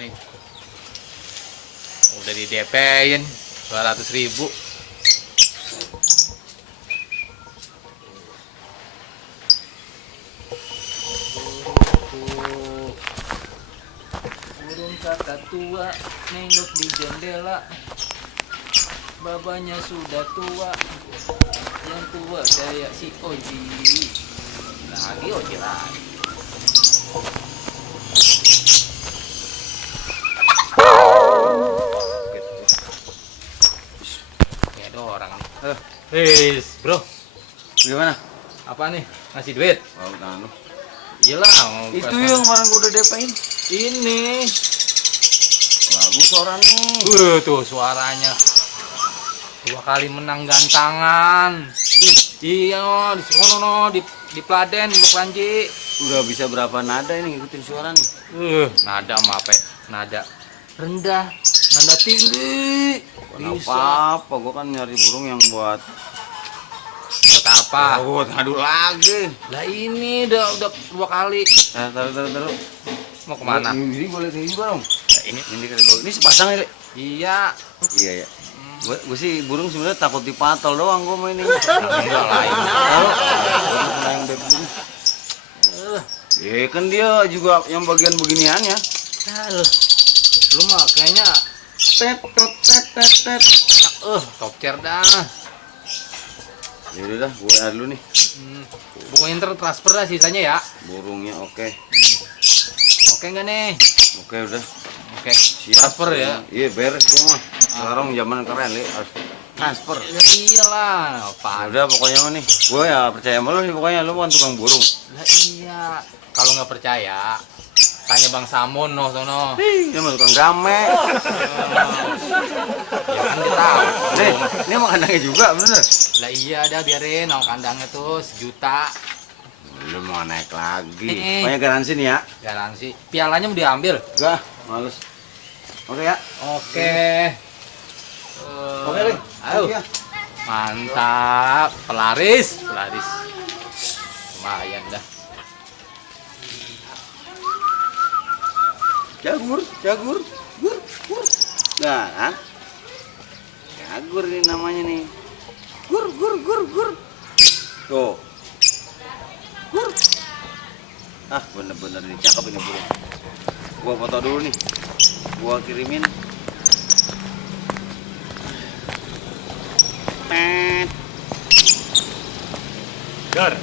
nih. Udah di DP-in 200.000. Burung kakak tua nengok di jendela, babanya sudah tua, yang tua kayak si Oji. Lagi Oji lagi. Kayak ada orang nih. Hei, bro. Gimana? Apa nih? Ngasih duit? Oh, anu. Iyalah. Itu yang kemarin gua udah DP-in. Ini. Bagus suaranya. Tuh suaranya. 2 kali menang gantangan. Iya, di sono no, di Pladen, Blok Lanji. Udah bisa berapa nada ini ngikutin suara nih? Nada mah apa? Nada rendah, nada tinggi. Buat Bisa. apa? Gua kan nyari burung yang buat apa? buat ngadu lagi. Lah ini udah 2 kali. Taruh. Mau kemana? Ini boleh kayak gini dong. Ya, ini. Ini sepasang ya, Dek? Iya. Iya ya. Gue sih burung sebenarnya takut dipatol doang gue main ini. Enggak lah ini. Yang beb ini. Kan dia juga yang bagian beginiannya. Lu mah kayaknya Tet. top tier dah. Ya udah dah, gue dulu nih. Buku inter transfer dah sisanya ya. Burungnya oke. Oke enggak nih? Oke udah. Oke. Siap. Transfer ya. Iya beres gue mah. Sekarang zaman keren nih, harus transfer. Ya iyalah, apaan? Udah pokoknya mah nih, gue ya percaya sama lu nih pokoknya, lu kan tukang burung. Lah iya. Kalau nggak percaya, tanya Bang Samun no sono. Dia mah tukang game. Ya kan dia tahu. Nih, ini emang kandangnya juga bener. Lah iya dah biarin, no kandangnya tuh 1 juta. Lu mau naik lagi. Pokoknya garansi nih ya. Garansi. Pialanya mau diambil. Enggak, males. Oke ya. Oke. Oke, Ling. Ayo. Ya. Mantap. Pelaris. Lumayan dah. Jagur. Gur. Nah, kan? Jagur ini namanya nih. Gur. Tuh. Gur. Ah, bener-bener nih cakep ini burung. Gua foto dulu nih. Gua kirimin. Dar.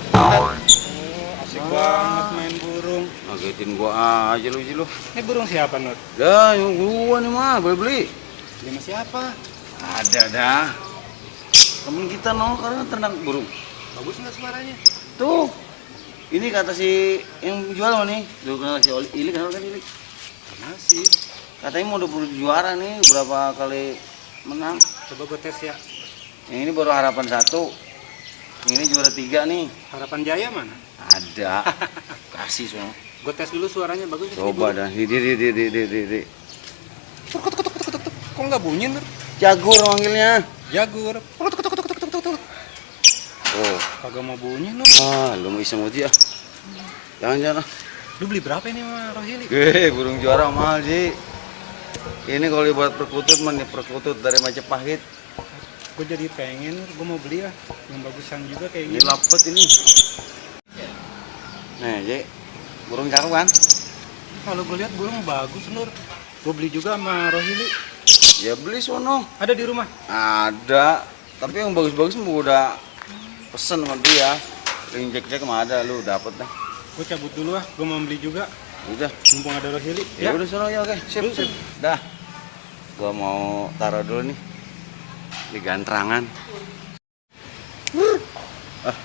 Asik banget main burung. Ngagetin gua aja lu. Ini burung siapa, Nur? Dah, yang gua nih mah, beli. Beli sama siapa? Ada dah. Temen kita karena ternak burung. Bagus nggak suaranya? Tuh. Ini kata si yang jual mah nih. Lu kenal si Ili, kenal kan Ili? Kenal sih. Katanya mau 20 juara nih, berapa kali menang. Coba gue tes ya. Yang ini baru harapan 1. Yang ini juara 3 nih. Harapan Jaya mana? Ada. Kasih semua. Gue tes dulu suaranya bagus. Coba dah. Di. Kok nggak bunyi, Nur? Jagur manggilnya. Jagur. Oh. Kagak mau bunyi, Nur. Lu mau iseng aja. Jangan. Lu beli berapa ini sama Rohili? Burung juara mahal, Ji. Ini kalau dibuat perkutut mah perkutut dari Majapahit. Gue jadi pengen, gue mau beli ya. Yang bagusan juga kayak Ini gini. lapet ini. Nih, Ji. Burung cakep kan? Kalau gue lihat burung bagus, Nur. Gue beli juga sama Rohili. Ya beli sono. Ada di rumah? Ada. Tapi yang bagus-bagus mah udah pesen sama dia. Ring cek mah ada, lu dapet dah. Gue cabut dulu ah, gue mau beli juga. Udah. Mumpung ada Rohili. Ya udah sono ya, oke. Sip. Dah. Gua mau taruh dulu nih di gantrangan.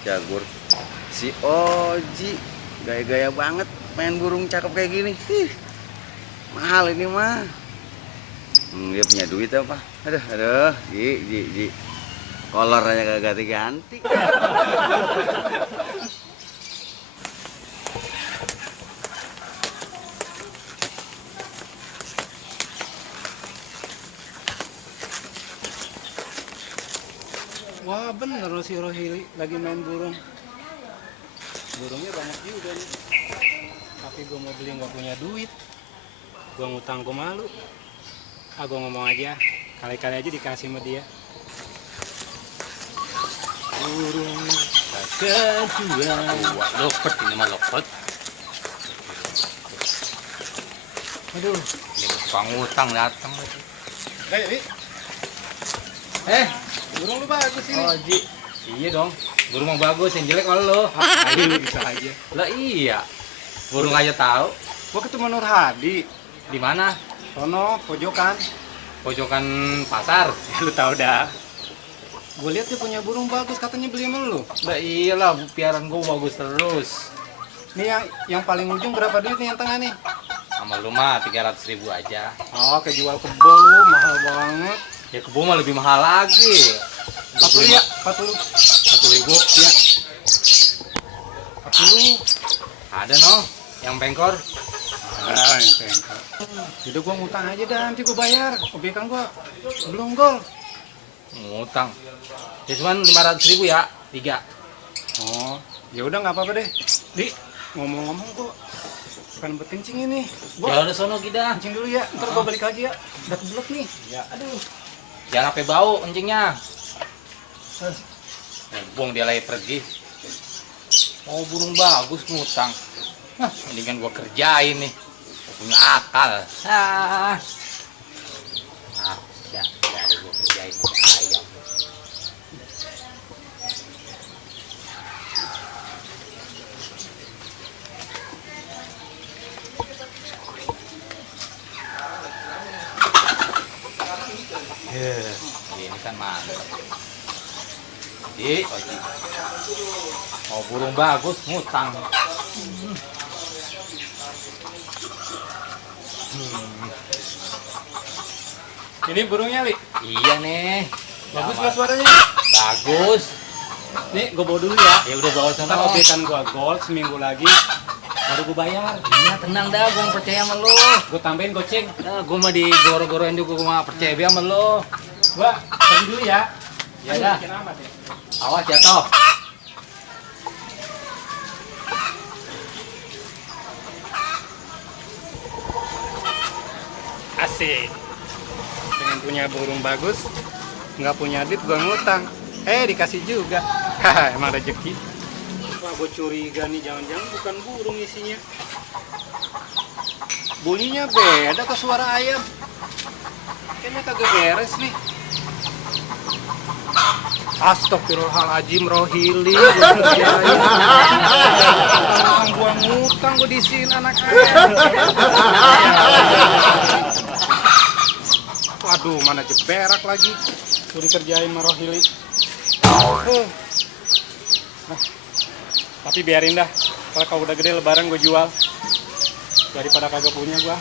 Jagur. Si Oji gaya-gaya banget main burung cakep kayak gini. Mahal ini mah. Dia punya duit apa? Aduh, Ji. Kolor aja kagak ganti-ganti. Wah bener loh si Rohili lagi main burung. Burungnya banyak juga nih. Tapi gue mau beli nggak punya duit. Gua ngutang gua malu. Gua ngomong aja, kali-kali aja dikasih sama dia. Burung kedua. Wah, lopet ini mah lopet. Aduh, ini tukang utang datang lagi. Burung lu bagus ini. Oh, Ji. Iya dong. Burung mah bagus, yang jelek malah lo. Ayo bisa aja. Lah iya. Burung aja tahu. Gua ketemu Nur Hadi. Di mana? Sono, pojokan. Pojokan pasar. Lu tahu dah. Gue lihat dia punya burung bagus, katanya beli sama lu. Lah iyalah, piaran gua bagus terus. Nih yang paling ujung berapa duit nih yang tengah nih? Sama lu mah 300.000 aja. Oh, kejual kebo lu, mahal banget. Ya kebo mah lebih mahal lagi. 40 ya, 40. 40.000. Ya. 40. Ada no, yang pengkor. Yang pengkor. Jadi gua ngutang aja dah, nanti gua bayar. Obekan gua belum gol. Ngutang. Ya cuman 500.000 ya, 3. Oh, ya udah nggak apa-apa deh. Di, ngomong-ngomong gua kan buat kencing ini. Ya Gua udah sono kita. kencing dulu ya, ntar gua balik lagi ya. Udah kebelet nih. Ya. Aduh. Jangan sampai bau kencingnya. Buang dia lagi pergi. Mau burung bagus ngutang. Hah, ini kan gua kerjain nih. Gua punya akal. Ah. Nah, ya, dari gua kerjain ayam. Ini kan mantap. Oji. Mau burung bagus ngutang. Ini burungnya, Li. Iya nih. Bagus Ya, nggak suaranya? bagus. Nih, gua bawa dulu ya. Ya udah bawa Ntar sono. obekan gua gol seminggu lagi, baru gua bayar. Iya tenang dah, gua percaya sama lo. Gua tambahin goceng. Nah, gua mah digoro-goroin juga, gua mah percaya sama lo. Gua pergi dulu ya. Ya dah. Bikin amat ya. Awas jatuh. Asik. Pengen punya burung bagus, nggak punya duit gua ngutang. Dikasih juga. Haha, emang rezeki. Wah, gua curiga nih, jangan-jangan bukan burung isinya. Bunyinya beda ke suara ayam. Kayaknya kagak beres nih. Astagfirullahaladzim, Rohili. Orang gua ngutang, gua disiin anak ayam. Waduh, mana jeberak lagi. Suruh kerjain sama Rohili. Nah, tapi biarin dah. Kalau udah gede lebaran gue jual. Daripada kagak punya gua.